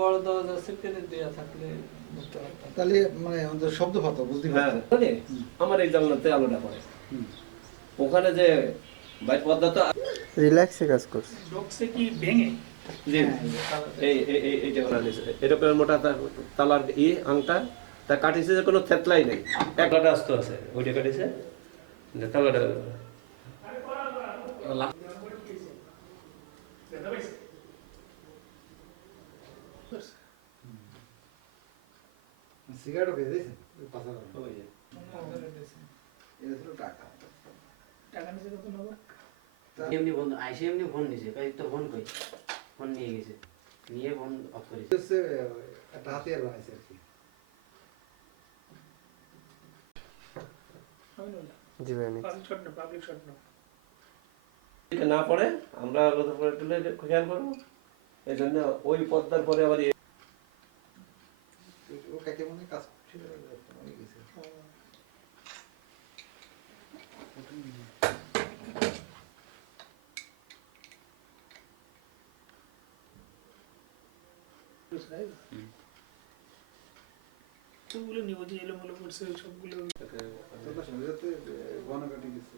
বড় দরজা সেখানে দেয়া থাকলে তাহলে মানে আমাদের শব্দ পাতো বুঝতে হ্যাঁ। আমার এই জানলাতে আলোটা পড়ে। ওখানে যে পর্দা তো রিল্যাক্সে কাজ করছে। ঢুকছে কি ভেঙে? জি। এই এই এই এইটা ওরা মোটা তালার ই আংটা। তা কাটিছে যে কোনো থেতলাই নেই। একলাটা আস্ত আছে। ওইটা কাটিছে? খেয়ে দিয়েছেন টাকা টাকা নিচে কত নেব এমনি ফোন আইসে এমনি ফোন নিছে তো ফোন কই ফোন নিয়ে গেছে নিয়ে ফোন অফ করেছে হচ্ছে একটা হাতিয়ার বানাইছে আর কি জি ভাই পাবলিক শট না পাবলিক শট না। যদি না পড়ে আমরা আলাদা করে তুলে খেয়াল করব। এই জন্য ওই পর্দার পরে আবার ও কাকে মনে কাজ ছিল গেছে। সবগুলো নিউজে এলোমেলো করছে সবগুলো ঘন কাটি গেছে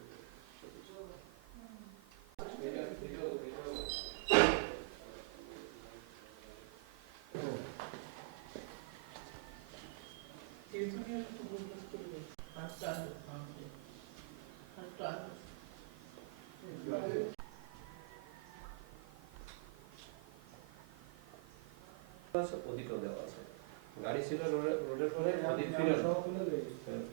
ওদিকেও দেওয়া আছে। গাড়ি ছিল রোডের পরে ফিরে হ্যাঁ।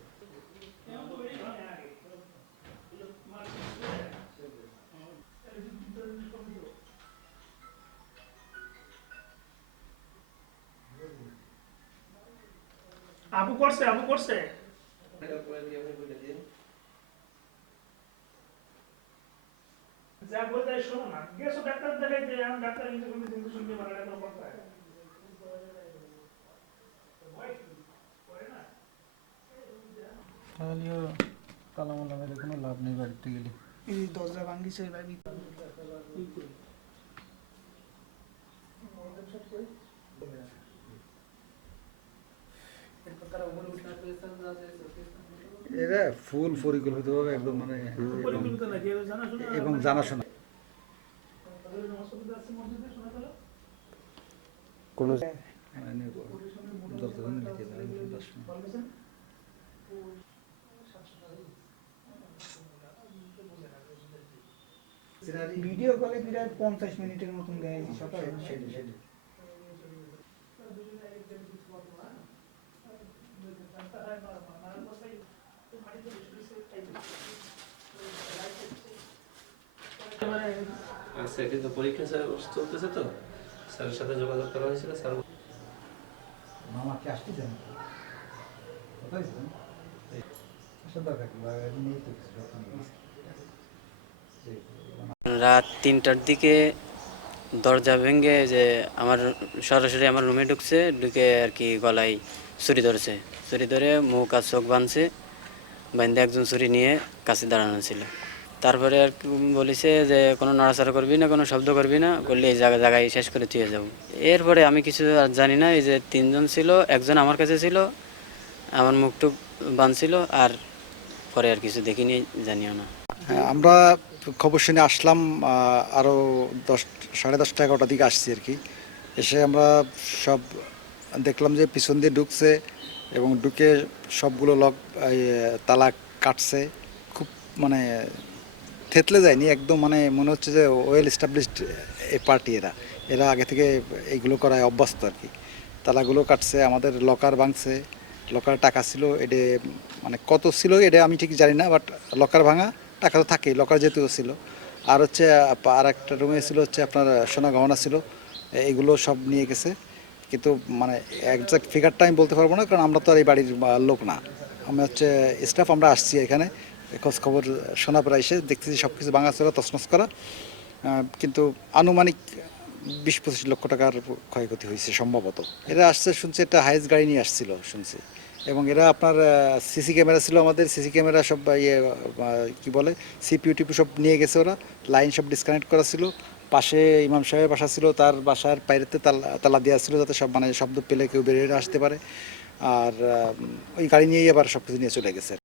আবু করছে আবু করছে। এটা দিয়ে আপনি বলে দিন যা বলতে শোনো না। গেছো ডাক্তার দেখাইতে আমি ডাক্তার কিন্তু শুনতে পারে না কোনো তালা মালা মেরে কোনো লাভ নেই বাড়িতে গেলে। এই দরজা ভাঙ্গিছে উঠে এরা ফুল পরিকল্পিতভাবে একদম মানে এবং জানাশোনা। কোনো মানে দরজা ভেঙে দিতে পারে দর্শন বলবেন ভিডিও কলে প্রায় পঞ্চাশ মিনিটের মতন দেয় সকাল আচ্ছা কিন্তু পরীক্ষা স্যার চলতেছে তো। স্যারের সাথে যোগাযোগ করা হয়েছিল স্যার মামা কি আসতেছেন কোথায় ছিলেন আসার দরকার নেই তো কিছু যখন গেছে। রাত তিনটার দিকে দরজা ভেঙে যে আমার সরাসরি আমার রুমে ঢুকছে, ঢুকে আর কি গলায় ছুরি ধরেছে। ছুরি ধরে মুখ আর চোখ বাঁধছে বান্ধে একজন ছুরি নিয়ে কাছে দাঁড়ানো ছিল। তারপরে আর বলেছে যে, কোনো নড়াচড়া করবি না, কোনো শব্দ করবি না, করলে এই জায়গা জায়গায় শেষ করে তুই যাব। এরপরে আমি কিছু আর জানি না, এই যে তিনজন ছিল, একজন আমার কাছে ছিল, আমার মুখটুক বাঁধছিল, আর পরে আর কিছু দেখিনি, জানিও না। হ্যাঁ আমরা খবর শুনে আসলাম আরও দশ, সাড়ে দশটা, এগারোটার দিকে আসছি আর কি। এসে আমরা সব দেখলাম যে পিছন দিয়ে ঢুকছে এবং ঢুকে সবগুলো লক তালা কাটছে। খুব মানে থেতলে যায়নি, একদম মানে মনে হচ্ছে যে ওয়েল এস্টাবলিশড এ পার্টি এরা। এরা আগে থেকে এইগুলো করায় অভ্যস্ত আর কি। তালাগুলো কাটছে, আমাদের লকার ভাঙছে। লকার টাকা ছিল এটা মানে কত ছিল এটা আমি ঠিক জানি না বাট লকার ভাঙা। টাকা তো থাকেই লকার যেহেতু ছিল। আর হচ্ছে আর একটা রুমে ছিল হচ্ছে আপনার সোনা গহনা ছিল। এগুলো সব নিয়ে গেছে। কিন্তু মানে একজাক্ট ফিগারটা আমি বলতে পারব না, কারণ আমরা তো আর এই বাড়ির লোক না। আমি হচ্ছে স্টাফ আমরা আসছি এখানে। খোঁজ খবর শোনা পরে এসে দেখতেছি সব কিছু ভাঙা ছিল তছনছ করা। কিন্তু আনুমানিক বিশ পঁচিশ লক্ষ টাকার ক্ষয়ক্ষতি হয়েছে সম্ভবত। এরা আসছে, শুনছি একটা হাইস গাড়ি নিয়ে আসছিল, শুনছি। এবং এরা আপনার সিসি ক্যামেরা ছিল আমাদের, সিসি ক্যামেরা সব ইয়ে কী বলে সিপিউ টিপু সব নিয়ে গেছে ওরা। লাইন সব ডিসকানেক্ট করা ছিল। পাশে ইমাম সাহেবের বাসা ছিল, তার বাসার বাইরেতে তালা তালা দেওয়া ছিল যাতে সব মানে শব্দ পেলে কেউ বেরিয়ে আসতে পারে। আর ওই গাড়ি নিয়েই আবার সব কিছু নিয়ে চলে গেছে।